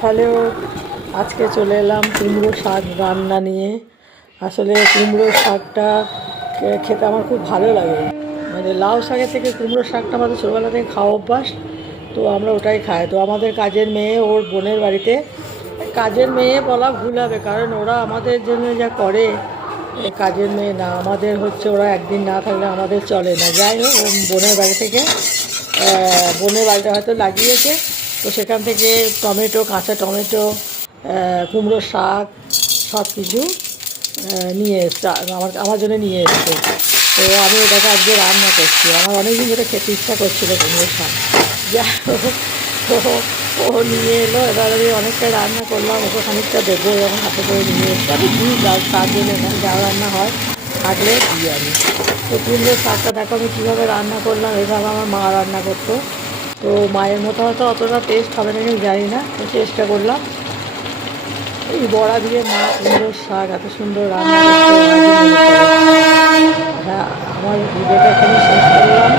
Hello, আজকে চলে এলাম কুমড়ো শাক রান্না নিয়ে। আসলে কুমড়ো শাকটা খেতে আমার খুব ভালো লাগে। মানে লাউ শাকের থেকে কুমড়ো শাকটা আমাদের ছোটোবেলা থেকে খাওয়া অভ্যাস, তো আমরা ওটাই খাই। তো আমাদের কাজের মেয়ে ওর বোনের বাড়িতে, কাজের মেয়ে বলা ভুল হবে কারণ ওরা আমাদের জন্য যা করে, কাজের মেয়ে না, আমাদের হচ্ছে ওরা একদিন না থাকলে আমাদের চলে না। যাই হোক, ও বোনের বাড়ি থেকে বোনের বাড়িটা হয়তো লাগিয়েছে, তো সেখান থেকে টমেটো, কাঁচা টমেটো, কুমড়ো শাক সব কিছু নিয়ে এসছে, আমার জন্য নিয়ে এসছে। তো আমি ওটাকে আজকে রান্না করছি। আমার অনেকদিন ধরে খেতে ইচ্ছা করছিলো কুমড়ো শাক। যাই হোক, তো ও নিয়ে এলো, এবার আমি অনেকটা রান্না করলাম, ওকে খানিকটা দেবো এরকম হাতে করে নিয়ে এসছে। আমি দিই তার জন্য না, যা রান্না হয় থাকলে দিই আমি। তো কুমড়ো শাকটা দেখো আমি কীভাবে রান্না করলাম, এভাবে আমার মা রান্না করতো। তো মায়ের মতো হয়তো অতটা টেস্ট হবে না আমি জানি না, তো চেষ্টা করলাম। এই বড়া দিয়ে মা কুমড়োর শাক এত সুন্দর রান্না করতে। হ্যাঁ, আমার ভিডিওটা এখানে শেষ করলাম।